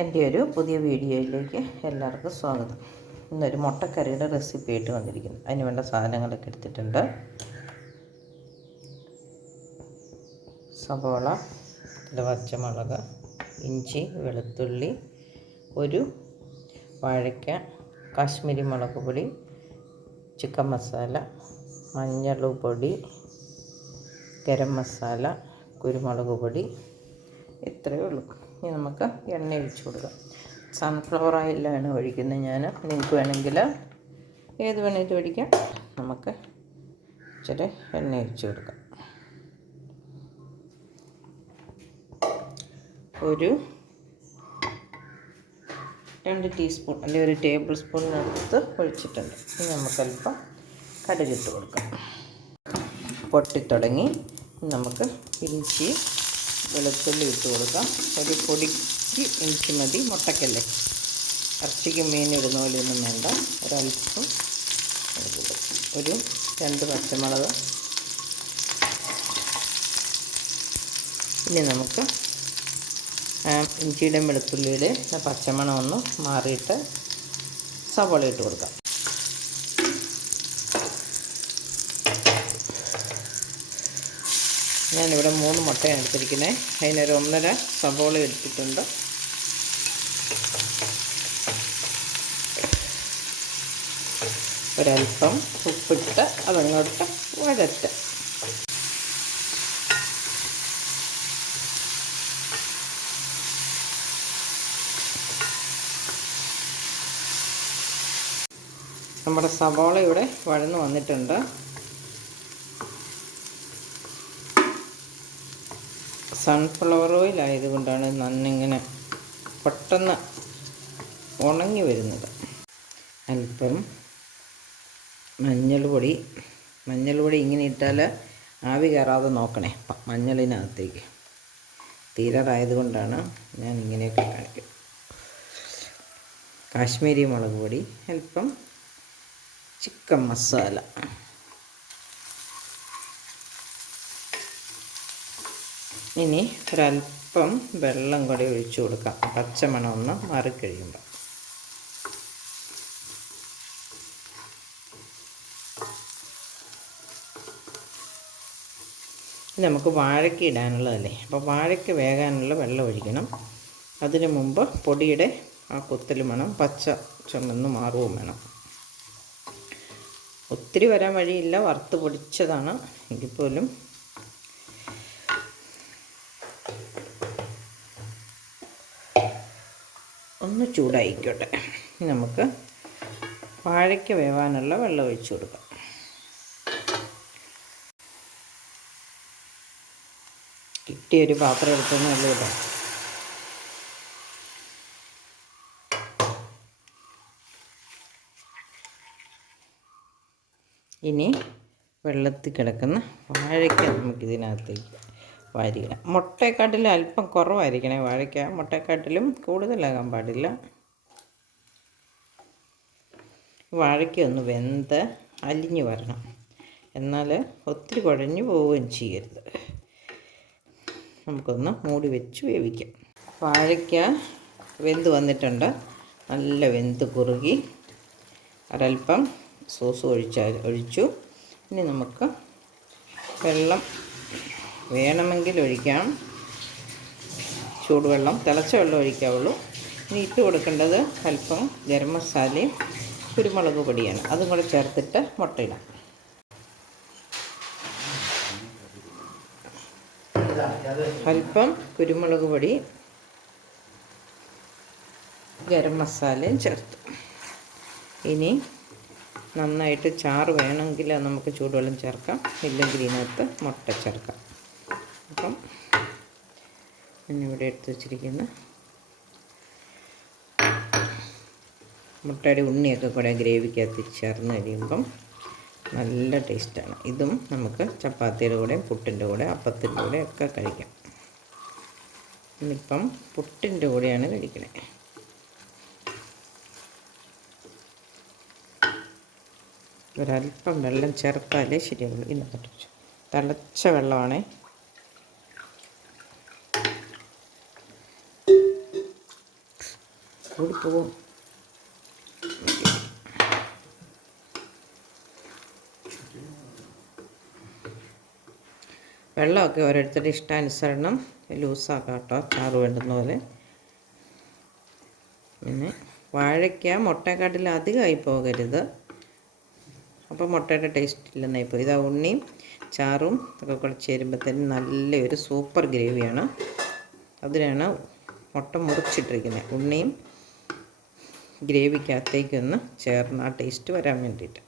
എന്റെ ഒരു പുതിയ വീഡിയോയിലേക്ക് എല്ലാവർക്കും സ്വാഗതം. ഇന്നൊരു മുട്ടക്കറിയുടെ റെസിപ്പി ആയിട്ട് വന്നിരിക്കുന്നു. അതിന് വേണ്ട സാധനങ്ങളൊക്കെ എടുത്തിട്ടുണ്ട്. സവോള പച്ചമുളക് ഇഞ്ചി വെളുത്തുള്ളി ഒരു വാഴയ്ക്ക കാശ്മീരി മുളക് പൊടി ചിക്കൻ മസാല മഞ്ഞൾ പൊടി ഗരം മസാല കുരുമുളക് പൊടി. ഇത്രയേ ഉള്ളൂ. ഇനി നമുക്ക് എണ്ണ ഒഴിച്ച് കൊടുക്കാം. സൺഫ്ലവർ ഓയിലാണ് ഒഴിക്കുന്നത് ഞാൻ നിങ്ങൾക്ക് വേണമെങ്കിൽ ഏത് വേണമെങ്കിലും ഒഴിക്കാം. നമുക്ക് ഇച്ചിരി എണ്ണ ഒഴിച്ച് കൊടുക്കാം. ഒരു രണ്ട് ടീസ്പൂൺ അല്ലെങ്കിൽ ഒരു ടേബിൾ സ്പൂണിനടുത്ത് ഒഴിച്ചിട്ടുണ്ട്. ഇനി നമുക്കല്പം കടുകിട്ട് കൊടുക്കാം. പൊട്ടിത്തുടങ്ങി. നമുക്ക് ഇഞ്ചി വെളുത്തുള്ളി ഇട്ട് കൊടുക്കാം. ഒരു പൊടിക്ക് ഇഞ്ചി മതി. മുട്ടക്കല്ലേ? ഇറച്ചിക്ക് മീൻ ഇടുന്ന പോലെ ഒന്നും വേണ്ട. ഒരൽപ്പം ഒരു രണ്ട് പച്ചമുളക്. ഇനി നമുക്ക് ഇഞ്ചിയുടെയും വെളുത്തുള്ളിയുടെ പച്ചമണം ഒന്ന് മാറിയിട്ട് സവോള ഇട്ട് കൊടുക്കാം. ഞാനിവിടെ മൂന്ന് മുട്ടയാണ് എടുത്തിരിക്കുന്നത് അതിനൊരു ഒന്നര സവോള എടുത്തിട്ടുണ്ട്. ഒരൽപ്പം ഉപ്പിട്ട് അതങ്ങോട്ട് വഴറ്റ നമ്മുടെ സവോള ഇവിടെ വഴന്ന് വന്നിട്ടുണ്ട്. സൺഫ്ലവർ ഓയിൽ ആയതുകൊണ്ടാണ് നന്നിങ്ങനെ പെട്ടെന്ന് ഉണങ്ങി വരുന്നത്. അല്പം മഞ്ഞൾപൊടി മഞ്ഞൾപൊടി ഇങ്ങനെ ഇട്ടാൽ ആവി കയറാതെ നോക്കണേ മഞ്ഞളിനകത്തേക്ക്. തീരാറായതുകൊണ്ടാണ് ഞാൻ ഇങ്ങനെയൊക്കെ കാണിക്കുന്നത്. കാശ്മീരി മുളക് പൊടി അല്പം ചിക്കൻ മസാല. ഇനി ഒരല്പം വെള്ളം കൂടി ഒഴിച്ചു കൊടുക്കാം. പച്ചമണം ഒന്ന് മാറിക്കഴിയുമ്പോൾ നമുക്ക് വാഴയ്ക്ക് ഇടാനുള്ളതല്ലേ? അപ്പോൾ വാഴയ്ക്ക് വേകാനുള്ള വെള്ളം ഒഴിക്കണം. അതിനു മുമ്പ് പൊടിയുടെ ആ കുത്തൽ മണം പച്ച ചുമന്ന് മാറുകയും വേണം. ഒത്തിരി വരാൻ വഴിയില്ല. വറുത്ത് പൊടിച്ചതാണ്. എങ്കിൽ പോലും ഒന്ന് ചൂടായിക്കോട്ടെ. നമുക്ക് വാഴയ്ക്ക് വേവാനുള്ള വെള്ളം ഒഴിച്ചു കൊടുക്കാം. കിട്ടിയൊരു പാത്രം എടുത്തൊന്നുമല്ല കേട്ടോ ഇനി വെള്ളത്തിൽ കിടക്കുന്ന വാഴയ്ക്ക നമുക്കിതിനകത്തേക്ക് വാരിയിടാം മുട്ടയെക്കാട്ടിലും അല്പം കുറവായിരിക്കണേ വാഴയ്ക്ക. മുട്ടയെക്കാട്ടിലും കൂടുതലാകാൻ പാടില്ല. വാഴയ്ക്ക ഒന്ന് വെന്ത് അലിഞ്ഞു വരണം. എന്നാൽ ഒത്തിരി കുഴഞ്ഞു പോവുകയും ചെയ്യരുത്. നമുക്കൊന്ന് മൂടി വെച്ച് വേവിക്കാം. വാഴയ്ക്ക വെന്ത് വന്നിട്ടുണ്ട്. നല്ല വെന്ത് കുറുകി ഒരൽപ്പം സോസ് ഒഴിച്ചാൽ ഒഴിച്ചു. ഇനി നമുക്ക് വെള്ളം വേണമെങ്കിൽ ഒഴിക്കാം. ചൂടുവെള്ളം തിളച്ച വെള്ളം ഒഴിക്കാവുള്ളൂ. ഇനി ഇട്ട് കൊടുക്കേണ്ടത് അല്പം ഗരം മസാലയും കുരുമുളക് പൊടിയാണ്. അതും കൂടെ ചേർത്തിട്ട് മുട്ടയിടാം. അല്പം കുരുമുളക് പൊടി ഗരം മസാലയും ചേർത്തു. ഇനി നന്നായിട്ട് ചാറ് വേണമെങ്കിൽ നമുക്ക് ചൂടുവെള്ളം ചേർക്കാം. ഇല്ലെങ്കിൽ ഇതിനകത്ത് മുട്ട ചേർക്കാം. അപ്പം ഞാനിവിടെ എടുത്ത് വെച്ചിരിക്കുന്ന മുട്ടയുടെ ഉണ്ണിയൊക്കെ കൂടെ ഗ്രേവിക്കകത്ത് ചേർന്ന് കഴിയുമ്പം നല്ല ടേസ്റ്റാണ്. ഇതും നമുക്ക് ചപ്പാത്തിയുടെ കൂടെ പുട്ടിന്റെ കൂടെ അപ്പത്തിന്റെ കൂടെ ഒക്കെ കഴിക്കാം. ഇന്നിപ്പം പുട്ടിന്റെ കൂടെയാണ് കഴിക്കണേ. ഒരല്പം വെള്ളം ചേർത്താലേ ശരിയാവുള്ളൂ. ഇന്ന് തിളച്ച വെള്ളമാണേ കൂടിപ്പോവും വെള്ളമൊക്കെ ഓരോരുത്തരുടെ ഇഷ്ടാനുസരണം ലൂസാക്കാം കേട്ടോ ചാറ് വേണ്ടുന്ന പോലെ പിന്നെ വാഴയ്ക്ക മുട്ടയെക്കാട്ടിൽ അധികമായി പോകരുത്. അപ്പോൾ മുട്ടയുടെ ടേസ്റ്റ് ഇല്ലെന്നായി പോയി. ഇതാ ഉണ്ണിയും ചാറും ഒക്കെ കൂടെ ചേരുമ്പോഴത്തേനും നല്ലൊരു സൂപ്പർ ഗ്രേവിയാണ് അതിനാണ് മുട്ട മുറിച്ചിട്ടിരിക്കുന്നത്. ഉണ്ണിയും ഗ്രേവിക്കകത്തേക്കൊന്ന് ചേർന്ന് ആ ടേസ്റ്റ് വരാൻ വേണ്ടിയിട്ട്.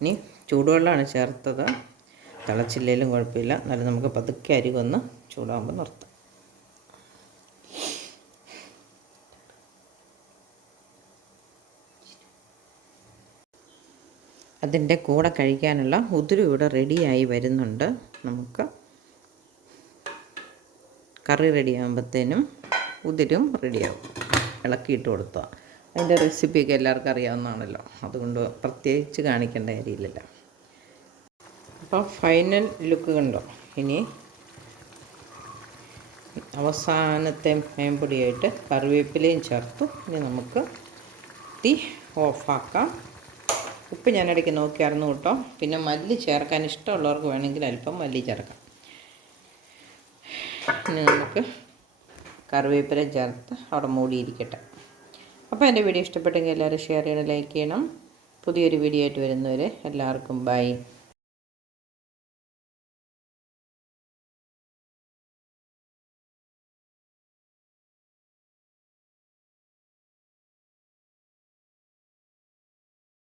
ഇനി ചൂടുവെള്ളമാണ് ചേർത്തത്. തിളച്ചില്ലേലും കുഴപ്പമില്ല. എന്നാലും നമുക്ക് പതുക്കെ അരികൊന്ന് ചൂടാകുമ്പോൾ നിർത്താം. അതിന്റെ കൂടെ കഴിക്കാനുള്ള ഉതിരി ഇവിടെ റെഡിയായി വരുന്നുണ്ട്. നമുക്ക് കറി റെഡിയാകുമ്പോഴത്തേനും ഉതിരും റെഡിയാവും ഇളക്കിയിട്ട് കൊടുത്താൽ അതിന്റെ റെസിപ്പിയൊക്കെ എല്ലാവർക്കും അറിയാവുന്നതാണല്ലോ. അതുകൊണ്ട് പ്രത്യേകിച്ച് കാണിക്കേണ്ട കാര്യമില്ലല്ലോ. അപ്പോൾ ഫൈനൽ ലുക്ക് കണ്ടോ? ഇനി അവസാനത്തെ മേമ്പൊടിയായിട്ട് കറിവേപ്പിലയും ചേർത്തു ഇനി നമുക്ക് തീ ഓഫാക്കാം. ഉപ്പ് ഞാൻ ഇടയ്ക്ക് നോക്കിയായിരുന്നു കേട്ടോ. പിന്നെ മല്ലി ചേർക്കാൻ ഇഷ്ടമുള്ളവർക്ക് വേണമെങ്കിൽ അല്പം മല്ലി ചേർക്കാം. ഇനി നമുക്ക് കറിവേപ്പില ചേർത്ത് അവിടെ മൂടിയിരിക്കട്ടെ. അപ്പോൾ എന്റെ വീഡിയോ ഇഷ്ടപ്പെട്ടെങ്കിൽ എല്ലാവരും ഷെയർ ചെയ്യണം ലൈക്ക് ചെയ്യണം. പുതിയൊരു വീഡിയോ ആയിട്ട് വരുന്നവരെ എല്ലാവർക്കും ബൈ.